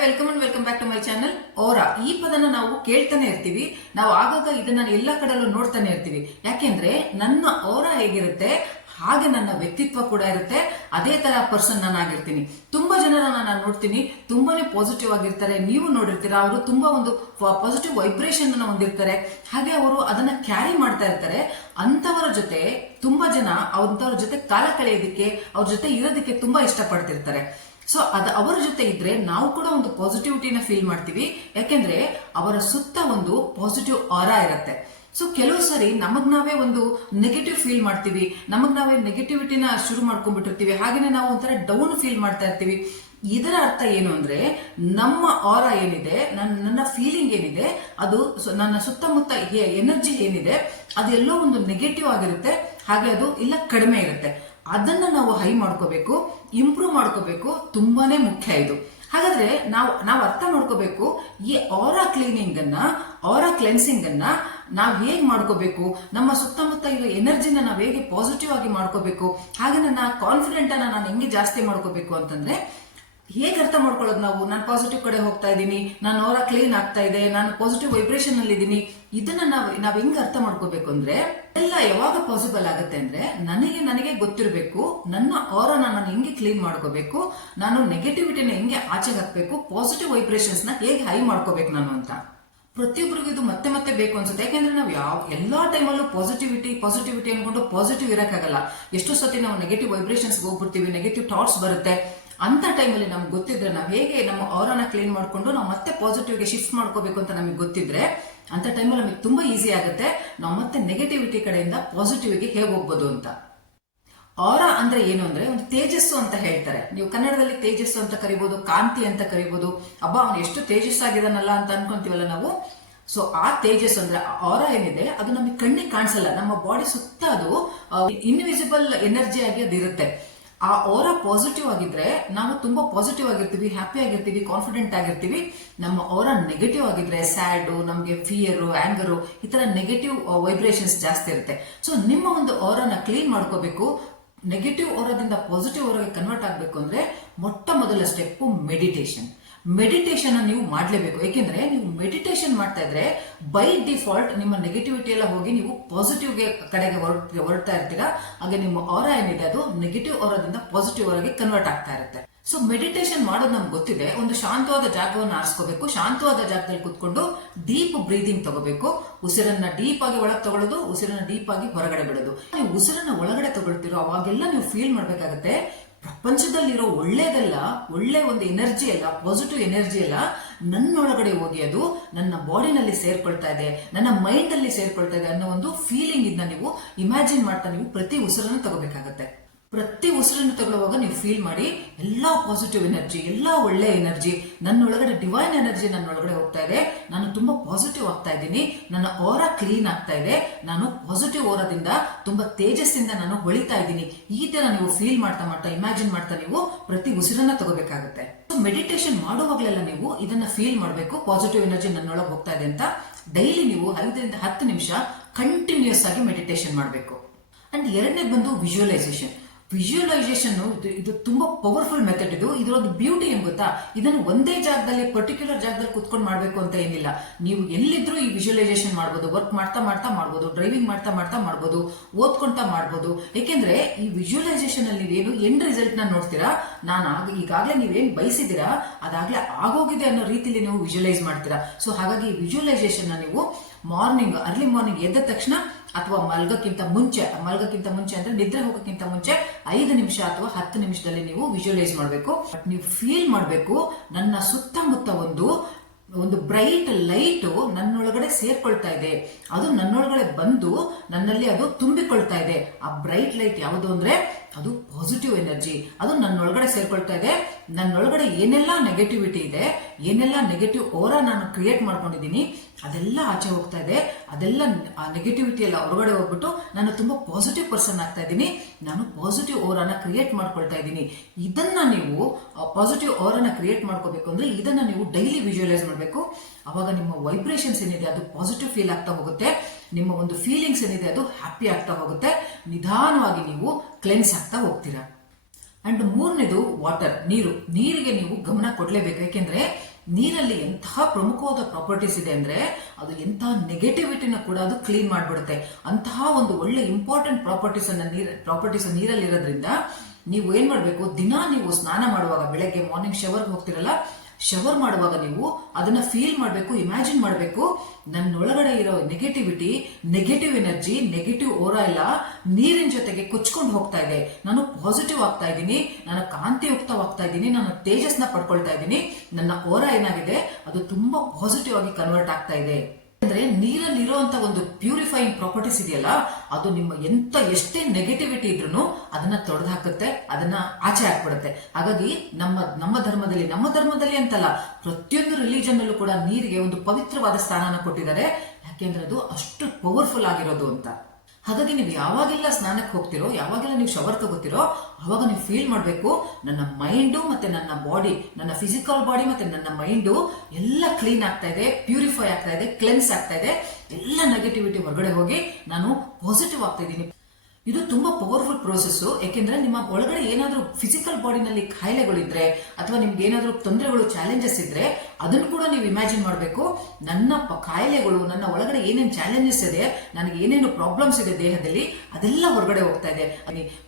Welcome and welcome back to my channel ಓರ ಈ ಪದನ ನಾವು ಕೇಳ್ತಾನೆ ಇರ್ತೀವಿ. ನಾವು ಆಗಾಗ ಇದನ್ನ ಎಲ್ಲ ಕಡೆಯಲ್ಲೂ ನೋಡ್ತಾನೆ ಇರ್ತೀವಿ. ಯಾಕೆಂದ್ರೆ ನನ್ನ ಓರ ಹೇಗಿರುತ್ತೆ? ಹಾಗೆ ನನ್ನ ವ್ಯಕ್ತಿತ್ವ ಕೂಡ ಇರುತ್ತೆ. ಅದೇ ತರ ಪರ್ಸನ್ ನಾನು ಆಗಿರ್ತೀನಿ. ತುಂಬಾ ಜನರನ್ನ ನಾನು ನೋಡ್ತೀನಿ. ತುಂಬಾನೇ ಪಾಸಿಟಿವ್ ಆಗಿರ್ತಾರೆ. ನೀವು ನೋಡಿರ್ತೀರಾ, ಅವರು ತುಂಬಾ ಒಂದು ಪಾಸಿಟಿವ್ ವೈಬ್ರೇಷನ್ ಅನ್ನ ಹೊಂದಿರ್ತಾರೆ. ಹಾಗೆ ಅವರು ಅದನ್ನ ಕ್ಯಾರಿ ಮಾಡ್ತಾ ಇರ್ತಾರೆ. ಅಂತವರ ಜೊತೆ ತುಂಬಾ ಜನ ಅಂತವ್ರ ಜೊತೆ ಕಾಲ ಕಳೆಯೋದಕ್ಕೆ, ಅವ್ರ ಜೊತೆ ಇರೋದಕ್ಕೆ ತುಂಬಾ ಇಷ್ಟಪಡ್ತಿರ್ತಾರೆ. ಸೊ ಅದು ಅವರ ಜೊತೆ ಇದ್ರೆ ನಾವು ಕೂಡ ಒಂದು ಪಾಸಿಟಿವಿಟಿನ ಫೀಲ್ ಮಾಡ್ತೀವಿ. ಯಾಕೆಂದ್ರೆ ಅವರ ಸುತ್ತ ಒಂದು ಪಾಸಿಟಿವ್ ಆರ ಇರುತ್ತೆ. ಸೊ ಕೆಲವು ಸಾರಿ ನಮಗ್ ನಾವೇ ಒಂದು ನೆಗೆಟಿವ್ ಫೀಲ್ ಮಾಡ್ತೀವಿ. ನಮಗ್ ನಾವೇ ನೆಗೆಟಿವಿಟಿನ ಶುರು ಮಾಡ್ಕೊಂಡ್ಬಿಟ್ಟಿರ್ತೀವಿ. ಹಾಗೇನೆ ನಾವು ಒಂಥರ ಡೌನ್ ಫೀಲ್ ಮಾಡ್ತಾ ಇರ್ತೀವಿ. ಇದರ ಅರ್ಥ ಏನು ಅಂದ್ರೆ ನಮ್ಮ ಆರ ಏನಿದೆ ನನ್ನ ನನ್ನ ಫೀಲಿಂಗ್ ಏನಿದೆ, ಅದು ನನ್ನ ಸುತ್ತಮುತ್ತ ಎನರ್ಜಿ ಏನಿದೆ ಅದೆಲ್ಲೋ ಒಂದು ನೆಗೆಟಿವ್ ಆಗಿರುತ್ತೆ. ಹಾಗೆ ಅದು ಇಲ್ಲ ಕಡಿಮೆ ಇರುತ್ತೆ. ಅದನ್ನ ನಾವು ಹೈ ಮಾಡ್ಕೋಬೇಕು ಇಂಪ್ರೂವ್ ಮಾಡ್ಕೋಬೇಕು, ತುಂಬಾನೇ ಮುಖ್ಯ ಇದು. ಹಾಗಾದ್ರೆ ನಾವು ನಾವು ಅರ್ಥ ಮಾಡ್ಕೋಬೇಕು, ಈ ಆರಾ ಕ್ಲೀನಿಂಗ್ ಅನ್ನ ಆರಾ ಕ್ಲೆನ್ಸಿಂಗ್ ಅನ್ನ ನಾವು ಹೇಗ್ ಮಾಡ್ಕೋಬೇಕು, ನಮ್ಮ ಸುತ್ತಮುತ್ತ ಇರೋ ಎನರ್ಜಿನ ನಾವು ಹೇಗೆ ಪಾಸಿಟಿವ್ ಆಗಿ ಮಾಡ್ಕೋಬೇಕು ಹಾಗೆ ನನ್ನ ಕಾನ್ಫಿಡೆಂಟ್ ಅನ್ನ ನಾನು ಹೆಂಗೆ ಜಾಸ್ತಿ ಮಾಡ್ಕೋಬೇಕು ಅಂತಂದ್ರೆ ಹೇಗೆ ಅರ್ಥ ಮಾಡ್ಕೊಳ್ಳೋದು ನಾವು? ನಾನು ಪಾಸಿಟಿವ್ ಕಡೆ ಹೋಗ್ತಾ ಇದ್ದೀನಿ, ನಾನು ಅವರ ಕ್ಲೀನ್ ಆಗ್ತಾ ಇದೆ, ನಾನು ಪಾಸಿಟಿವ್ ವೈಬ್ರೇಷನ್ ಅಲ್ಲಿ ಇದ್ದೀನಿ. ಇದನ್ನ ನಾವು, ನಾವ್ ಹೆಂಗ್ ಅರ್ಥ ಮಾಡ್ಕೋಬೇಕು ಅಂದ್ರೆ ಎಲ್ಲ ಯಾವಾಗ ಪಾಸಿಬಲ್ ಆಗುತ್ತೆ ಅಂದ್ರೆ, ನನಗೆ ನನಗೆ ಗೊತ್ತಿರಬೇಕು, ನನ್ನ ಅವರನ್ನ ನಾನು ಹೆಂಗೆ ಕ್ಲೀನ್ ಮಾಡ್ಕೋಬೇಕು, ನಾನು ನೆಗೆಟಿವಿಟಿನ ಹೆಂಗೆ ಆಚೆಗೆ ಹಾಕ್ಬೇಕು ಪಾಸಿಟಿವ್ ವೈಬ್ರೇಷನ್ಸ್ನ ಹೇಗೆ ಹೈ ಮಾಡ್ಕೋಬೇಕು ನಾನು ಅಂತ. ಪ್ರತಿಯೊಬ್ಬರಿಗೂ ಇದು ಮತ್ತೆ ಮತ್ತೆ ಬೇಕು ಅನ್ಸುತ್ತೆ. ಯಾಕೆಂದ್ರೆ ನಾವು ಯಾವ, ಎಲ್ಲಾ ಟೈಮಲ್ಲೂ ಪಾಸಿಟಿವಿಟಿ ಪಾಸಿಟಿವಿಟಿ ಅನ್ಕೊಂಡು ಪಾಸಿಟಿವ್ ಇರಕ್ಕಾಗಲ್ಲ. ಎಷ್ಟೋ ಸತಿ ನಾವು ನೆಗೆಟಿವ್ ವೈಬ್ರೇಷನ್ಸ್ ಹೋಗ್ಬಿಡ್ತೀವಿ ನೆಗೆಟಿವ್ ಥಾಟ್ಸ್ ಬರುತ್ತೆ. ಅಂತ ಟೈಮಲ್ಲಿ ನಮ್ಗೆ ಗೊತ್ತಿದ್ರೆ ನಾವು ಹೇಗೆ ನಮ್ಮ ಅವರನ್ನ ಕ್ಲೀನ್ ಮಾಡ್ಕೊಂಡು ನಾವು ಮತ್ತೆ ಪಾಸಿಟಿವ್ಗೆ ಶಿಫ್ಟ್ ಮಾಡ್ಕೋಬೇಕು ಅಂತ ನಮಗೆ ಗೊತ್ತಿದ್ರೆ ಅಂತ ಟೈಮಲ್ಲಿ ನಮಗೆ ತುಂಬಾ ಈಸಿ ಆಗುತ್ತೆ. ನಾವು ಮತ್ತೆ ನೆಗೆಟಿವಿಟಿ ಕಡೆಯಿಂದ ಪಾಸಿಟಿವ್ಗೆ ಹೇಗೆ ಹೋಗ್ಬೋದು ಅಂತ. ಆರ ಅಂದ್ರೆ ಏನು ಅಂದ್ರೆ ಒಂದು ತೇಜಸ್ಸು ಅಂತ ಹೇಳ್ತಾರೆ. ನೀವು ಕನ್ನಡದಲ್ಲಿ ತೇಜಸ್ಸು ಅಂತ ಕರಿಬಹುದು ಕಾಂತಿ ಅಂತ ಕರಿಬಹುದು ಅಬ್ಬ, ಅವನು ಎಷ್ಟು ತೇಜಸ್ಸಾಗಿದಾನಲ್ಲ ಅಂತ ಅನ್ಕೊಂತೀವಲ್ಲ ನಾವು? ಸೊ ಆ ತೇಜಸ್ ಅಂದ್ರೆ ಆರ ಏನಿದೆ, ಅದು ನಮಗೆ ಕಣ್ಣಿಗೆ ಕಾಣಿಸಲ್ಲ. ನಮ್ಮ ಬಾಡಿ ಸುತ್ತ ಅದು ಇನ್ವಿಸಿಬಲ್ ಎನರ್ಜಿ ಆಗಿ ಅದು ಇರುತ್ತೆ ಆ ಓರ ಪಾಸಿಟಿವ್ ಆಗಿದ್ರೆ ನಾವು ತುಂಬಾ ಪಾಸಿಟಿವ್ ಆಗಿರ್ತೀವಿ ಹ್ಯಾಪಿ ಆಗಿರ್ತೀವಿ ಕಾನ್ಫಿಡೆಂಟ್ ಆಗಿರ್ತೀವಿ. ನಮ್ಮ ಓರ ನೆಗೆಟಿವ್ ಆಗಿದ್ರೆ ಸ್ಯಾಡು ನಮಗೆ ಫಿಯರ್ ಆಂಗರು ಈ ತರ ನೆಗೆಟಿವ್ ವೈಬ್ರೇಷನ್ಸ್ ಜಾಸ್ತಿ ಇರುತ್ತೆ. ಸೊ ನಿಮ್ಮ ಒಂದು ಓರನ್ನ ಕ್ಲೀನ್ ಮಾಡ್ಕೋಬೇಕು. ನೆಗೆಟಿವ್ ಓರದಿಂದ ಪಾಸಿಟಿವ್ ಓರಗೆ ಕನ್ವರ್ಟ್ ಆಗಬೇಕು ಅಂದ್ರೆ ಮೊಟ್ಟ ಮೊದಲ ಸ್ಟೆಪ್ ಮೆಡಿಟೇಷನ್ ಮೆಡಿಟೇಷನ್ ನೀವು ಮಾಡಲೇಬೇಕು. ಏಕೆಂದ್ರೆ ನೀವು ಮೆಡಿಟೇಷನ್ ಮಾಡ್ತಾ ಇದ್ರೆ ಬೈ ಡಿಫಾಲ್ಟ್ ನಿಮ್ಮ ನೆಗೆಟಿವಿಟಿ ಎಲ್ಲ ಹೋಗಿ ನೀವು ಪಾಸಿಟಿವ್ ಕಡೆಗೆ ಹೊರಡ್ತಾ ಇರ್ತೀರಾ? ಹಾಗೆ ನಿಮ್ಮ ಅವರ ಏನಿದೆ ಅದು ನೆಗೆಟಿವ್ ಅವರದಿಂದ ಪಾಸಿಟಿವ್ ಆಗಿ ಕನ್ವರ್ಟ್ ಆಗ್ತಾ ಇರುತ್ತೆ. ಸೊ ಮೆಡಿಟೇಷನ್ ಮಾಡೋದು ನಮ್ಗೆ ಗೊತ್ತಿದೆ. ಒಂದು ಶಾಂತವಾದ ಜಾಗವನ್ನು ಆರಿಸ್ಕೋಬೇಕು. ಶಾಂತವಾದ ಜಾಗದಲ್ಲಿ ಕುತ್ಕೊಂಡು ಡೀಪ್ ಬ್ರೀದಿಂಗ್ ತಗೋಬೇಕು. ಉಸಿರನ್ನ ಡೀಪ್ ಆಗಿ ಒಳಗೆ ತಗೊಳ್ಳೋದು, ಉಸಿರನ್ನ ಡೀಪ್ ಆಗಿ ಹೊರಗಡೆ ಬಿಡೋದು. ನೀವು ಉಸಿರನ್ನ ಒಳಗಡೆ ತಗೊಳ್ತಿರೋ, ಅವಾಗೆಲ್ಲ ನೀವು ಫೀಲ್ ಮಾಡ್ಬೇಕಾಗತ್ತೆ. ಪ್ರಪಂಚದಲ್ಲಿರೋ ಒಳ್ಳೇದೆಲ್ಲ, ಒಳ್ಳೆ ಒಂದು ಎನರ್ಜಿ ಎಲ್ಲ ಪಾಸಿಟಿವ್ ಎನರ್ಜಿ ಎಲ್ಲ ನನ್ನೊಳಗಡೆ ಹೋಗಿ ಅದು ನನ್ನ ಬಾಡಿನಲ್ಲಿ ಸೇರ್ಕೊಳ್ತಾ ಇದೆ, ನನ್ನ ಮೈಂಡ್ ಅಲ್ಲಿ ಸೇರ್ಕೊಳ್ತಾ ಇದೆ ಅನ್ನೋ ಒಂದು ಫೀಲಿಂಗ್ ಇದನ್ನ ನೀವು ಇಮ್ಯಾಜಿನ್ ಮಾಡ್ತಾ ನೀವು ಪ್ರತಿ ಉಸಿರನ್ನು ತಗೋಬೇಕಾಗತ್ತೆ. ಪ್ರತಿ ಉಸಿರನ್ನು ತಗೊಳ್ಳುವಾಗ ನೀವು ಫೀಲ್ ಮಾಡಿ ಎಲ್ಲ ಪಾಸಿಟಿವ್ ಎನರ್ಜಿ ಎಲ್ಲ ಒಳ್ಳೆ ಎನರ್ಜಿ ನನ್ನೊಳಗಡೆ ಡಿವೈನ್ ಎನರ್ಜಿ ನನ್ನೊಳಗಡೆ ಹೋಗ್ತಾ ಇದೆ. ನಾನು ತುಂಬಾ ಪಾಸಿಟಿವ್ ಆಗ್ತಾ ಇದ್ದೀನಿ. ನನ್ನ ಓರ ಕ್ಲೀನ್ ಆಗ್ತಾ ಇದೆ. ನಾನು ಪಾಸಿಟಿವ್ ಓರದಿಂದ ತುಂಬಾ ತೇಜಸ್ಸಿಂದ ನಾನು ಹೊಳಿತಾ ಇದ್ದೀನಿ. ಈ ತರ ನೀವು ಫೀಲ್ ಮಾಡ್ತಾ ಮಾಡ್ತಾ ಇಮ್ಯಾಜಿನ್ ಮಾಡ್ತಾ ನೀವು ಪ್ರತಿ ಉಸಿರನ್ನ ತಗೋಬೇಕಾಗುತ್ತೆ. ಮೆಡಿಟೇಷನ್ ಮಾಡುವಾಗಲೆಲ್ಲ ನೀವು ಇದನ್ನ ಫೀಲ್ ಮಾಡಬೇಕು. ಪಾಸಿಟಿವ್ ಎನರ್ಜಿ ನನ್ನೊಳಗೆ ಹೋಗ್ತಾ ಇದೆ ಅಂತ. ಡೈಲಿ ನೀವು ಐದರಿಂದ ಹತ್ತು ನಿಮಿಷ ಕಂಟಿನ್ಯೂಸ್ ಆಗಿ ಮೆಡಿಟೇಷನ್ ಮಾಡಬೇಕು. ಅಂಡ್ ಎರಡನೇ ಬಂದು ವಿಜುವಲೈಸೇಷನ್ ವಿಜುವಲೈಸೇಷನ್ ಇದು ತುಂಬಾ ಪವರ್ಫುಲ್ ಮೆಥಡ್ ಇದು. ಇದರೊಂದು ಬ್ಯೂಟಿ ಏನ್ ಗೊತ್ತಾ? ಇದನ್ನು ಒಂದೇ ಜಾಗದಲ್ಲಿ ಪರ್ಟಿಕ್ಯುಲರ್ ಜಾಗದಲ್ಲಿ ಕುತ್ಕೊಂಡು ಮಾಡಬೇಕು ಅಂತ ಏನಿಲ್ಲ. ನೀವು ಎಲ್ಲಿದ್ರೂ ಈ ವಿಜುವಲೈಸೇಷನ್ ಮಾಡ್ಬೋದು ವರ್ಕ್ ಮಾಡ್ತಾ ಮಾಡ್ತಾ ಮಾಡ್ಬೋದು ಡ್ರೈವಿಂಗ್ ಮಾಡ್ತಾ ಮಾಡ್ತಾ ಮಾಡ್ಬೋದು, ಓದ್ಕೊಂತ ಮಾಡ್ಬೋದು. ಯಾಕೆಂದ್ರೆ ಈ ವಿಜುವಲೈಸೇಷನ್ ಅಲ್ಲಿ ಏನು ಎಂಡ್ ರಿಸಲ್ಟ್ನ ನೋಡ್ತೀರಾ? ನಾನು ಈಗಾಗಲೇ ನೀವೇನ್ ಬಯಸಿದ್ದೀರಾ? ಅದಾಗ್ಲೇ ಆಗೋಗಿದೆ ಅನ್ನೋ ರೀತಿಲಿ ನೀವು ವಿಜುವಲೈಸ್ ಮಾಡ್ತೀರಾ. ಸೊ ಹಾಗಾಗಿ ವಿಜುವಲೈಸೇಷನ್ ನೀವು ಮಾರ್ನಿಂಗ್ ಅರ್ಲಿ ಮಾರ್ನಿಂಗ್ ಎದ್ದ ತಕ್ಷಣ ಅಥವಾ ಮಲ್ಗಕ್ಕಿಂತ ಮುಂಚೆ ಮಲ್ಗಕ್ಕಿಂತ ಮುಂಚೆ ಅಂದ್ರೆ ನಿದ್ರೆ ಹೋಗೋಕ್ಕಿಂತ ಮುಂಚೆ ಐದು ನಿಮಿಷ ಅಥವಾ ಹತ್ತು ನಿಮಿಷದಲ್ಲಿ ನೀವು ವಿಜುವಲೈಸ್ ಮಾಡಬೇಕು. ಬಟ್ ನೀವು ಫೀಲ್ ಮಾಡಬೇಕು, ನನ್ನ ಸುತ್ತಮುತ್ತ ಒಂದು ಒಂದು ಬ್ರೈಟ್ ಲೈಟ್ ನನ್ನೊಳಗಡೆ ಸೇರ್ಕೊಳ್ತಾ ಇದೆ. ಅದು ನನ್ನೊಳಗಡೆ ಬಂದು ನನ್ನಲ್ಲಿ ಅದು ತುಂಬಿಕೊಳ್ತಾ ಇದೆ. ಆ ಬ್ರೈಟ್ ಲೈಟ್ ಯಾವುದು ಅಂದ್ರೆ ಅದು ಪಾಸಿಟಿವ್ ಎನರ್ಜಿ ಅದು ನನ್ನೊಳಗಡೆ ಸೇರ್ಕೊಳ್ತಾ ಇದೆ. ನನ್ನೊಳಗಡೆ ಏನೆಲ್ಲ ನೆಗೆಟಿವಿಟಿ ಇದೆ, ಏನೆಲ್ಲ ನೆಗೆಟಿವ್ ಓರ ನಾನು ಕ್ರಿಯೇಟ್ ಮಾಡ್ಕೊಂಡಿದ್ದೀನಿ, ಅದೆಲ್ಲ ಆಚೆ ಹೋಗ್ತಾ ಇದೆ. ಅದೆಲ್ಲ ಆ ನೆಗೆಟಿವಿಟಿ ಎಲ್ಲ ಹೊರಗಡೆ ಹೋಗ್ಬಿಟ್ಟು ನಾನು ತುಂಬ ಪಾಸಿಟಿವ್ ಪರ್ಸನ್ ಆಗ್ತಾ ಇದ್ದೀನಿ. ನಾನು ಪಾಸಿಟಿವ್ ಓರನ್ನ ಕ್ರಿಯೇಟ್ ಮಾಡ್ಕೊಳ್ತಾ ಇದ್ದೀನಿ. ಇದನ್ನ ನೀವು ಪಾಸಿಟಿವ್ ಓರನ್ನ ಕ್ರಿಯೇಟ್ ಮಾಡ್ಕೋಬೇಕು ಅಂದ್ರೆ ಇದನ್ನ ನೀವು ಡೈಲಿ ವಿಜುವಲೈಸ್ ಮಾಡಬೇಕು. ಅವಾಗ ನಿಮ್ಮ ವೈಬ್ರೇಷನ್ಸ್ ಏನಿದೆ, ಅದು ಪಾಸಿಟಿವ್ ಫೀಲ್ ಆಗ್ತಾ ಹೋಗುತ್ತೆ. ನಿಮ್ಮ ಒಂದು ಫೀಲಿಂಗ್ಸ್ ಏನಿದೆ ಅದು ಹ್ಯಾಪಿ ಆಗ್ತಾ ಹೋಗುತ್ತೆ. ನಿಧಾನವಾಗಿ ನೀವು ಕ್ಲೆನ್ಸ್ ಆಗ್ತಾ ಹೋಗ್ತೀರಾ. ಅಂಡ್ ಮೂರನೇದು ವಾಟರ್ ನೀರು. ನೀರಿಗೆ ನೀವು ಗಮನ ಕೊಡಲೇಬೇಕು. ಯಾಕೆಂದ್ರೆ ನೀರಲ್ಲಿ ಎಂತಹ ಪ್ರಮುಖವಾದ ಪ್ರಾಪರ್ಟೀಸ್ ಇದೆ ಅಂದ್ರೆ ಅದು ಎಂತಹ ನೆಗೆಟಿವಿಟಿನ ಕೂಡ ಅದು ಕ್ಲೀನ್ ಮಾಡಿಬಿಡುತ್ತೆ. ಅಂತಹ ಒಂದು ಒಳ್ಳೆ ಇಂಪಾರ್ಟೆಂಟ್ ಪ್ರಾಪರ್ಟೀಸ್ ಅನ್ನ ನೀರ್ ಪ್ರಾಪರ್ಟೀಸ್ ನೀರಲ್ಲಿ ಇರೋದ್ರಿಂದ ನೀವು ಏನ್ ಮಾಡಬೇಕು? ದಿನ ನೀವು ಸ್ನಾನ ಮಾಡುವಾಗ, ಬೆಳಗ್ಗೆ ಮಾರ್ನಿಂಗ್ ಶವರ್ಗೆ ಹೋಗ್ತಿರಲ್ಲ ಶವರ್ ಮಾಡುವಾಗ ನೀವು ಅದನ್ನ ಫೀಲ್ ಮಾಡಬೇಕು ಇಮ್ಯಾಜಿನ್ ಮಾಡಬೇಕು. ನನ್ನೊಳಗಡೆ ಇರೋ ನೆಗೆಟಿವಿಟಿ ನೆಗೆಟಿವ್ ಎನರ್ಜಿ ನೆಗೆಟಿವ್ ಓರ ಎಲ್ಲ ನೀರಿನ ಜೊತೆಗೆ ಕೊಚ್ಕೊಂಡು ಹೋಗ್ತಾ ಇದೆ. ನಾನು ಪಾಸಿಟಿವ್ ಆಗ್ತಾ ಇದ್ದೀನಿ, ನಾನು ಕಾಂತಿಯುಕ್ತವಾಗ್ತಾ ಇದ್ದೀನಿ, ನಾನು ತೇಜಸ್ನ ಪಡ್ಕೊಳ್ತಾ ಇದ್ದೀನಿ. ನನ್ನ ಓರ ಏನಾಗಿದೆ? ಅದು ತುಂಬಾ ಪಾಸಿಟಿವ್ ಆಗಿ ಕನ್ವರ್ಟ್ ಆಗ್ತಾ ಇದೆ. ಅಂದ್ರೆ ನೀರಲ್ಲಿ ಇರುವಂತ ಒಂದು ಪ್ಯೂರಿಫೈಯಿಂಗ್ ಪ್ರಾಪರ್ಟೀಸ್ ಇದೆಯಲ್ಲ, ಅದು ನಿಮ್ಮ ಎಂತ ಎಷ್ಟೇ ನೆಗೆಟಿವಿಟಿ ಇದ್ರೂ ಅದನ್ನ ತೊಡೆದು ಹಾಕುತ್ತೆ ಅದನ್ನ ಆಚೆ ಹಾಕ್ಬಿಡುತ್ತೆ. ಹಾಗಾಗಿ ನಮ್ಮ ನಮ್ಮ ಧರ್ಮದಲ್ಲಿ ನಮ್ಮ ಧರ್ಮದಲ್ಲಿ ಅಂತಲ್ಲ, ಪ್ರತಿಯೊಂದು ರಿಲಿಜನ್ ಅಲ್ಲೂ ಕೂಡ ನೀರಿಗೆ ಒಂದು ಪವಿತ್ರವಾದ ಸ್ಥಾನನ ಕೊಟ್ಟಿದ್ದಾರೆ. ಯಾಕೆಂದ್ರೆ ಅದು ಅಷ್ಟು ಪವರ್ಫುಲ್ ಆಗಿರೋದು ಅಂತ. ಹಾಗಾಗಿ ನೀವು ಯಾವಾಗೆಲ್ಲ ಸ್ನಾನಕ್ಕೆ ಹೋಗ್ತಿರೋ, ಯಾವಾಗೆಲ್ಲ ನೀವು ಶವರ್ ತಗೋತಿರೋ, ಅವಾಗ ನೀವು ಫೀಲ್ ಮಾಡಬೇಕು, ನನ್ನ ಮೈಂಡು ಮತ್ತೆ ನನ್ನ ಬಾಡಿ ನನ್ನ ಫಿಸಿಕಲ್ ಬಾಡಿ ಮತ್ತೆ ನನ್ನ ಮೈಂಡು ಎಲ್ಲ ಕ್ಲೀನ್ ಆಗ್ತಾ ಇದೆ ಪ್ಯೂರಿಫೈ ಆಗ್ತಾ ಇದೆ ಕ್ಲೆನ್ಸ್ ಆಗ್ತಾ ಇದೆ. ಎಲ್ಲ ನೆಗೆಟಿವಿಟಿ ಹೊರಗಡೆ ಹೋಗಿ ನಾನು ಪಾಸಿಟಿವ್ ಆಗ್ತಾ ಇದ್ದೀನಿ. ಇದು ತುಂಬಾ ಪವರ್ಫುಲ್ ಪ್ರೋಸೆಸ್ ಯಾಕೆಂದ್ರೆ ನಿಮ್ಮ ಒಳಗಡೆ ಏನಾದ್ರೂ ಫಿಸಿಕಲ್ ಬಾಡಿನಲ್ಲಿ ಕಾಯಿಲೆಗಳಿದ್ರೆ ಅಥವಾ ನಿಮ್ಗೆ ಏನಾದ್ರೂ ತೊಂದರೆಗಳು ಚಾಲೆಂಜಸ್ ಇದ್ರೆ ಅದನ್ನು ಕೂಡ ನೀವು ಇಮ್ಯಾಜಿನ್ ಮಾಡಬೇಕು. ನನ್ನ ಕಾಯಿಲೆಗಳು ನನ್ನ ಒಳಗಡೆ ಏನೇನು ಚಾಲೆಂಜಸ್ ಇದೆ, ನನಗೆ ಏನೇನು ಪ್ರಾಬ್ಲಮ್ಸ್ ಇದೆ ದೇಹದಲ್ಲಿ, ಅದೆಲ್ಲ ಹೊರಗಡೆ ಹೋಗ್ತಾ ಇದೆ.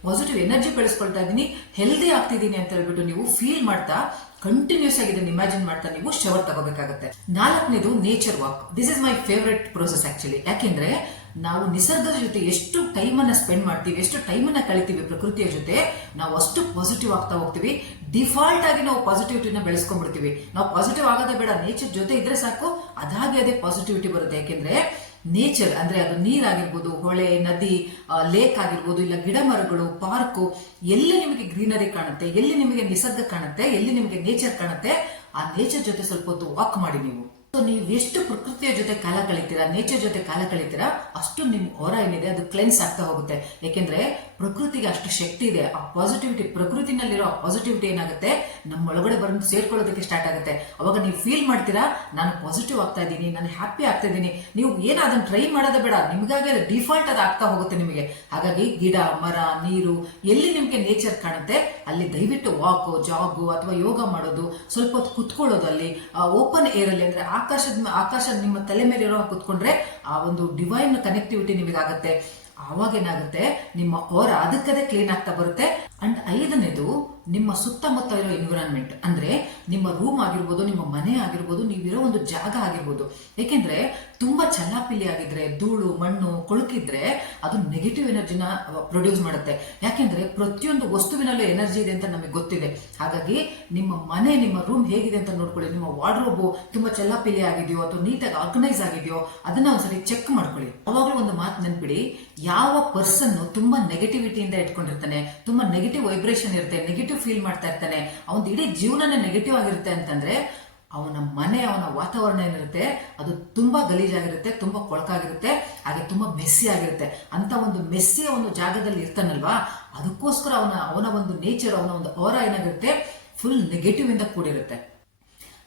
ಪಾಸಿಟಿವ್ ಎನರ್ಜಿ ಬೆಳೆಸ್ಕೊಳ್ತಾ ಇದ್ದೀನಿ. ಹೆಲ್ದಿ ಆಗ್ತಿದ್ದೀನಿ ಅಂತ ಹೇಳ್ಬಿಟ್ಟು ನೀವು ಫೀಲ್ ಮಾಡ್ತಾ ಕಂಟಿನ್ಯೂಸ್ ಆಗಿ ಇದನ್ನ ಇಮ್ಯಾಜಿನ್ ಮಾಡ್ತಾ ನೀವು ಶವರ್ ತಗೋಬೇಕಾಗುತ್ತೆ. ನಾಲ್ಕನೇದು nature walk this is my favourite process actually ಯಾಕೆಂದ್ರೆ ನಾವು ನಿಸರ್ಗದ ಜೊತೆ ಎಷ್ಟು ಟೈಮ್ ಅನ್ನ ಸ್ಪೆಂಡ್ ಮಾಡ್ತೀವಿ, ಎಷ್ಟು ಟೈಮ್ ಅನ್ನ ಕಳಿತೀವಿ ಪ್ರಕೃತಿಯ ಜೊತೆ, ನಾವು ಅಷ್ಟು ಪಾಸಿಟಿವ್ ಆಗ್ತಾ ಹೋಗ್ತೀವಿ. ಡಿಫಾಲ್ಟ್ ಆಗಿ ನಾವು ಪಾಸಿಟಿವಿಟಿನ ಬೆಳೆಸ್ಕೊಂಡ್ಬಿಡ್ತೀವಿ. ನಾವು ಪಾಸಿಟಿವ್ ಆಗೋದೇ ಬೇಡ ನೇಚರ್ ಜೊತೆ ಇದ್ರೆ ಸಾಕು, ಅದಾಗೆ ಅದೇ ಪಾಸಿಟಿವಿಟಿ ಬರುತ್ತೆ. ಯಾಕೆಂದ್ರೆ ನೇಚರ್ ಅಂದ್ರೆ ಅದು ನೀರಾಗಿರ್ಬೋದು, ಹೊಳೆ, ನದಿ ಲೇಕ್ ಆಗಿರ್ಬೋದು, ಇಲ್ಲ ಗಿಡ ಮರಗಳು ಪಾರ್ಕು ಎಲ್ಲಿ ನಿಮಗೆ ಗ್ರೀನರಿ ಕಾಣುತ್ತೆ, ಎಲ್ಲಿ ನಿಮಗೆ ನಿಸರ್ಗ ಕಾಣುತ್ತೆ, ಎಲ್ಲಿ ನಿಮಗೆ ನೇಚರ್ ಕಾಣುತ್ತೆ, ಆ ನೇಚರ್ ಜೊತೆ ಸ್ವಲ್ಪ ಹೊತ್ತು ವಾಕ್ ಮಾಡಿ ನೀವು. ನೀವು ಎಷ್ಟು ಪ್ರಕೃತಿಯ ಜೊತೆ ಕಾಲ ಕಳಿತೀರಾ ನೇಚರ್ ಜೊತೆ ಕಾಲ ಕಳಿತೀರಾ ಅಷ್ಟು ನಿಮ್ ಹೊರ ಏನಿದೆ ಅದು ಕ್ಲೆನ್ಸ್ ಆಗ್ತಾ ಹೋಗುತ್ತೆ. ಯಾಕೆಂದ್ರೆ ಪ್ರಕೃತಿಗೆ ಅಷ್ಟು ಶಕ್ತಿ ಇದೆ, ಆ ಪಾಸಿಟಿವಿಟಿ ಪ್ರಕೃತಿನಲ್ಲಿರೋ ಆ ಪಾಸಿಟಿವಿಟಿ ಏನಾಗುತ್ತೆ? ನಮ್ಮ ಒಳಗಡೆ ಬಂದು ಸೇರ್ಕೊಳ್ಳೋದಕ್ಕೆ ಸ್ಟಾರ್ಟ್ ಆಗುತ್ತೆ. ಅವಾಗ ನೀವು ಫೀಲ್ ಮಾಡ್ತೀರಾ, ನಾನು ಪಾಸಿಟಿವ್ ಆಗ್ತಾ ಇದ್ದೀನಿ, ನಾನು ಹ್ಯಾಪಿ ಆಗ್ತಾ ಇದ್ದೀನಿ. ನೀವು ಏನು ಅದನ್ನ ಟ್ರೈ ಮಾಡೋದೇ ಬೇಡ, ನಿಮ್ಗಾಗಿ ಡಿಫಾಲ್ಟ್ ಅದು ಆಗ್ತಾ ಹೋಗುತ್ತೆ ನಿಮಗೆ. ಹಾಗಾಗಿ ಗಿಡ, ಮರ, ನೀರು, ಎಲ್ಲಿ ನಿಮ್ಗೆ ನೇಚರ್ ಕಾಣುತ್ತೆ, ಅಲ್ಲಿ ದಯವಿಟ್ಟು ವಾಕು ಜಾಗು ಅಥವಾ ಯೋಗ ಮಾಡೋದು, ಸ್ವಲ್ಪ ಹೊತ್ತು ಕುತ್ಕೊಳ್ಳೋದು ಅಲ್ಲಿ ಓಪನ್ ಏರ್ ಅಲ್ಲಿ ಅಂದ್ರೆ ಆಕಾಶದ ಆಕಾಶ ನಿಮ್ಮ ತಲೆ ಮೇಲೆ ಇರೋ ಕೂತ್ಕೊಂಡ್ರೆ ಆ ಒಂದು ಡಿವೈನ್ ಕನೆಕ್ಟಿವಿಟಿ ನಿಮಗಾಗತ್ತೆ. ಆವಾಗ ಏನಾಗುತ್ತೆ? ನಿಮ್ಮ ಓರ ಅದಕ್ಕದೇ ಕ್ಲೀನ್ ಆಗ್ತಾ ಬರುತ್ತೆ. ಅಂಡ್ ಐದನೇದು ನಿಮ್ಮ ಸುತ್ತಮುತ್ತ ಇರೋ ಎನ್ವಿರಾನ್ಮೆಂಟ್ ಅಂದ್ರೆ ನಿಮ್ಮ ರೂಮ್ ಆಗಿರ್ಬೋದು, ನಿಮ್ಮ ಮನೆ ಆಗಿರ್ಬೋದು, ನೀವಿರೋ ಒಂದು ಜಾಗ ಆಗಿರ್ಬೋದು. ಏಕೆಂದ್ರೆ ತುಂಬಾ ಚಲ್ಲಾಪಿಲ್ಲಿ ಆಗಿದ್ರೆ, ಧೂಳು, ಮಣ್ಣು, ಕೊಳುಕಿದ್ರೆ ಅದು ನೆಗೆಟಿವ್ ಎನರ್ಜಿನ ಪ್ರೊಡ್ಯೂಸ್ ಮಾಡುತ್ತೆ. ಯಾಕೆಂದ್ರೆ ಪ್ರತಿಯೊಂದು ವಸ್ತುವಿನಲ್ಲೂ ಎನರ್ಜಿ ಇದೆ ಅಂತ ನಮಗೆ ಗೊತ್ತಿದೆ. ಹಾಗಾಗಿ ನಿಮ್ಮ ಮನೆ, ನಿಮ್ಮ ರೂಮ್ ಹೇಗಿದೆ ಅಂತ ನೋಡ್ಕೊಳ್ಳಿ. ನಿಮ್ಮ ವಾರ್ಡ್ರೋಬು ತುಂಬಾ ಚಲ್ಲಾಪಿಲ್ಲಿ ಆಗಿದೆಯೋ, ಅಥವಾ ನೀಟಾಗಿ ಆರ್ಗನೈಸ್ ಆಗಿದೆಯೋ, ಅದನ್ನ ಒಂದ್ಸರಿ ಚೆಕ್ ಮಾಡ್ಕೊಳ್ಳಿ. ಅವಾಗಲೂ ಒಂದು ಮಾತು ನೆನ್ಪಿಡಿ, ಯಾವ ಪರ್ಸನ್ ತುಂಬಾ ನೆಗೆಟಿವಿಟಿಯಿಂದ ಇಟ್ಕೊಂಡಿರ್ತಾನೆ, ತುಂಬಾ ನೆಗೆಟಿವ್ ವೈಬ್ರೇಷನ್ ಇರುತ್ತೆ ನೆಗೆಟಿವ್ ಫೀಲ್ ಮಾಡ್ತಾ ಇರ್ತಾನೆ. ಅವನ ಇಡೀ ಜೀವನನೇ ನೆಗೆಟಿವ್ ಆಗಿರುತ್ತೆ ಅಂತಂದ್ರೆ, ಅವನ ಮನೆ, ಅವನ ವಾತಾವರಣ ಏನಿರುತ್ತೆ, ಅದು ತುಂಬಾ ಗಲೀಜಾಗಿರುತ್ತೆ ತುಂಬಾ ಕೊಳಕಾಗಿರುತ್ತೆ, ಹಾಗೆ ತುಂಬಾ ಮೆಸ್ಸಿ ಆಗಿರುತ್ತೆ. ಅಂತ ಒಂದು ಮೆಸ್ಸಿಯ ಒಂದು ಜಾಗದಲ್ಲಿ ಇರ್ತಾನಲ್ವಾ, ಅದಕ್ಕೋಸ್ಕರ ಅವನ ಅವನ ಒಂದು ನೇಚರ್ ಅವನ ಒಂದು ಅವರ ಏನಾಗಿರುತ್ತೆ ಫುಲ್ ನೆಗೆಟಿವ್ ಇಂದ ಕೂಡಿರುತ್ತೆ.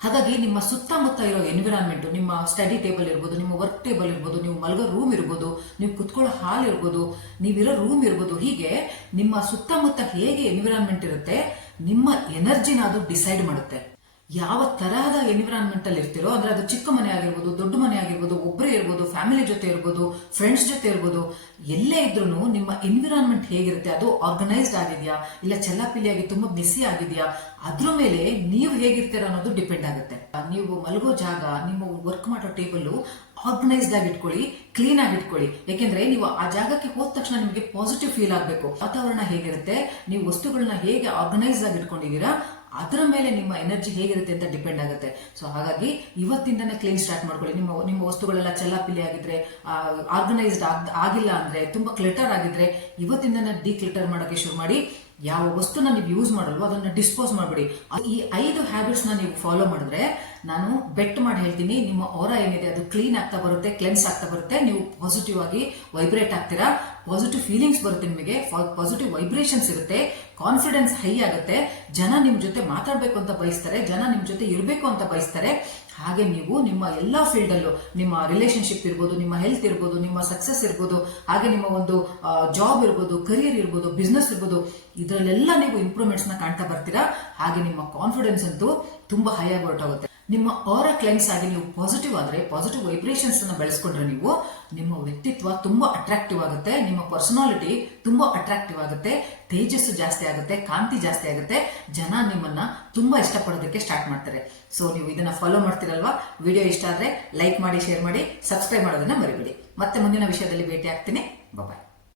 ಹಾಗಾಗಿ ನಿಮ್ಮ ಸುತ್ತಮುತ್ತ ಇರೋ ಎನ್ವಿರಾನ್ಮೆಂಟ್ ನಿಮ್ಮ ಸ್ಟಡಿ ಟೇಬಲ್ ಇರ್ಬೋದು, ನಿಮ್ಮ ವರ್ಕ್ ಟೇಬಲ್ ಇರ್ಬೋದು, ನೀವು ಮಲಗೋ ರೂಮ್ ಇರ್ಬೋದು, ನೀವು ಕುತ್ಕೊಳ್ಳೋ ಹಾಲ್ ಇರ್ಬೋದು, ನೀವಿರೋ ರೂಮ್ ಇರ್ಬೋದು, ಹೀಗೆ ನಿಮ್ಮ ಸುತ್ತಮುತ್ತ ಹೇಗೆ ಎನ್ವಿರಾನ್ಮೆಂಟ್ ಇರುತ್ತೆ, ನಿಮ್ಮ ಎನರ್ಜಿನ ಅದು ಡಿಸೈಡ್ ಮಾಡುತ್ತೆ. ಯಾವ ತರಹದ ಎನ್ವಿರಾನ್ಮೆಂಟ್ ಅಲ್ಲಿ ಇರ್ತೀರೋ, ಅಂದ್ರೆ ಅದು ಚಿಕ್ಕ ಮನೆ ಆಗಿರ್ಬೋದು, ದೊಡ್ಡ ಮನೆ ಆಗಿರ್ಬೋದು ಒಬ್ಬರೇ ಇರ್ಬೋದು ಫ್ಯಾಮಿಲಿ ಜೊತೆ ಇರ್ಬೋದು ಫ್ರೆಂಡ್ಸ್ ಜೊತೆ ಇರ್ಬೋದು, ಎಲ್ಲೇ ಇದ್ರೂ ನಿಮ್ಮ ಎನ್ವಿರಾನ್ಮೆಂಟ್ ಹೇಗಿರುತ್ತೆ? ಅದು ಆರ್ಗನೈಸ್ಡ್ ಆಗಿದೆಯಾ? ಇಲ್ಲ ಚೆಲ್ಲಾಪಿಲ್ಲಿಯಾಗಿ ತುಂಬಾ ಬಿಸಿ ಆಗಿದೆಯಾ? ಅದ್ರ ಮೇಲೆ ನೀವು ಹೇಗಿರ್ತೀರ ಅನ್ನೋದು ಡಿಪೆಂಡ್ ಆಗುತ್ತೆ. ನೀವು ಮಲಗೋ ಜಾಗ, ನಿಮ್ಮ ವರ್ಕ್ ಮಾಡೋ ಟೇಬಲ್ ಆರ್ಗನೈಸ್ಡ್ ಆಗಿ ಇಟ್ಕೊಳ್ಳಿ ಕ್ಲೀನ್ ಆಗಿ ಇಟ್ಕೊಳ್ಳಿ. ಯಾಕೆಂದ್ರೆ ನೀವು ಆ ಜಾಗಕ್ಕೆ ಹೋದ ತಕ್ಷಣ ನಿಮಗೆ ಪಾಸಿಟಿವ್ ಫೀಲ್ ಆಗಬೇಕು. ವಾತಾವರಣ ಹೇಗಿರುತ್ತೆ? ನೀವು ವಸ್ತುಗಳನ್ನ ಹೇಗೆ ಆರ್ಗನೈಸ್ ಆಗಿ ಇಟ್ಕೊಂಡಿದ್ದೀರಾ? ಅದರ ಮೇಲೆ ನಿಮ್ಮ ಎನರ್ಜಿ ಹೇಗಿರುತ್ತೆ ಅಂತ ಡಿಪೆಂಡ್ ಆಗುತ್ತೆ. ಸೊ ಹಾಗಾಗಿ ಇವತ್ತಿಂದನೇ ಕ್ಲೀನ್ ಸ್ಟಾರ್ಟ್ ಮಾಡ್ಕೊಳ್ಳಿ. ನಿಮ್ಮ ನಿಮ್ಮ ವಸ್ತುಗಳೆಲ್ಲ ಚೆಲ್ಲಾಪಿಲ್ಲಿ ಆಗಿದ್ರೆ ಆರ್ಗನೈಸ್ಡ್ ಆಗಿಲ್ಲ ಅಂದ್ರೆ, ತುಂಬಾ ಕ್ಲಿಟರ್ ಆಗಿದ್ರೆ, ಇವತ್ತಿಂದನೇ ಡಿಕ್ಲಿಟರ್ ಮಾಡೋಕೆ ಶುರು ಮಾಡಿ. ಯಾವ ವಸ್ತುನ ನೀವು ಯೂಸ್ ಮಾಡಲ್ವೋ ಅದನ್ನ ಡಿಸ್ಪೋಸ್ ಮಾಡ್ಬಿಡಿ. ಈ ಐದು ಹ್ಯಾಬಿಟ್ಸ್ನ ನೀವು ಫಾಲೋ ಮಾಡಿದ್ರೆ ನಾನು ಬೆಟ್ ಮಾಡಿ ಹೇಳ್ತೀನಿ, ನಿಮ್ಮ ಓರ ಏನಿದೆ ಅದು ಕ್ಲೀನ್ ಆಗ್ತಾ ಬರುತ್ತೆ ಕ್ಲೆನ್ಸ್ ಆಗ್ತಾ ಬರುತ್ತೆ, ನೀವು ಪಾಸಿಟಿವ್ ಆಗಿ ವೈಬ್ರೇಟ್ ಆಗ್ತೀರಾ. ಪಾಸಿಟಿವ್ ಫೀಲಿಂಗ್ಸ್ ಬರುತ್ತೆ ನಿಮಗೆ ಪಾಸಿಟಿವ್ ವೈಬ್ರೇಷನ್ಸ್ ಇರುತ್ತೆ ಕಾನ್ಫಿಡೆನ್ಸ್ ಹೈ ಆಗುತ್ತೆ, ಜನ ನಿಮ್ ಜೊತೆ ಮಾತಾಡ್ಬೇಕು ಅಂತ ಬಯಸ್ತಾರೆ, ಜನ ನಿಮ್ ಜೊತೆ ಇರಬೇಕು ಅಂತ ಬಯಸ್ತಾರೆ. ಹಾಗೆ ನೀವು ನಿಮ್ಮ ಎಲ್ಲಾ ಫೀಲ್ಡ್ ಅಲ್ಲೂ ನಿಮ್ಮ ರಿಲೇಶನ್ಶಿಪ್ ಇರ್ಬೋದು, ನಿಮ್ಮ ಹೆಲ್ತ್ ಇರ್ಬೋದು, ನಿಮ್ಮ ಸಕ್ಸಸ್ ಇರ್ಬೋದು, ಹಾಗೆ ನಿಮ್ಮ ಒಂದು ಜಾಬ್ ಇರ್ಬೋದು ಕರಿಯರ್ ಇರ್ಬೋದು ಬಿಸ್ನೆಸ್ ಇರ್ಬೋದು ಇದರಲ್ಲೆಲ್ಲ ನೀವು ಇಂಪ್ರೂವ್ಮೆಂಟ್ಸ್ನ ಕಾಣ್ತಾ ಬರ್ತೀರಾ? ಹಾಗೆ ನಿಮ್ಮ ಕಾನ್ಫಿಡೆನ್ಸ್ ಅಂತೂ ತುಂಬಾ ಹೈ ಆಗಿ ಹೊರಟೋಗುತ್ತೆ. ನಿಮ್ಮ ಅವರ ಕ್ಲೈಂಟ್ಸ್ ಆಗಿ ನೀವು ಪಾಸಿಟಿವ್ ಆದ್ರೆ ಪಾಸಿಟಿವ್ ವೈಬ್ರೇಷನ್ಸ್ ಅನ್ನ ಬೆಳೆಸ್ಕೊಂಡ್ರೆ ನೀವು ನಿಮ್ಮ ವ್ಯಕ್ತಿತ್ವ ತುಂಬಾ ಅಟ್ರಾಕ್ಟಿವ್ ಆಗುತ್ತೆ, ನಿಮ್ಮ ಪರ್ಸನಾಲಿಟಿ ತುಂಬಾ ಅಟ್ರಾಕ್ಟಿವ್ ಆಗುತ್ತೆ, ತೇಜಸ್ಸು ಜಾಸ್ತಿ ಆಗುತ್ತೆ, ಕಾಂತಿ ಜಾಸ್ತಿ ಆಗುತ್ತೆ, ಜನ ನಿಮ್ಮನ್ನ ತುಂಬಾ ಇಷ್ಟಪಡೋದಕ್ಕೆ ಸ್ಟಾರ್ಟ್ ಮಾಡ್ತಾರೆ. ಸೊ ನೀವು ಇದನ್ನ ಫಾಲೋ ಮಾಡ್ತೀರಲ್ವಾ? ವಿಡಿಯೋ ಇಷ್ಟ ಆದ್ರೆ ಲೈಕ್ ಮಾಡಿ ಶೇರ್ ಮಾಡಿ ಸಬ್ಸ್ಕ್ರೈಬ್ ಮಾಡೋದನ್ನ ಮರಿಬಿಡಿ. ಮತ್ತೆ ಮುಂದಿನ ವಿಷಯದಲ್ಲಿ ಭೇಟಿ ಆಗ್ತೀನಿ ಬಾಯ್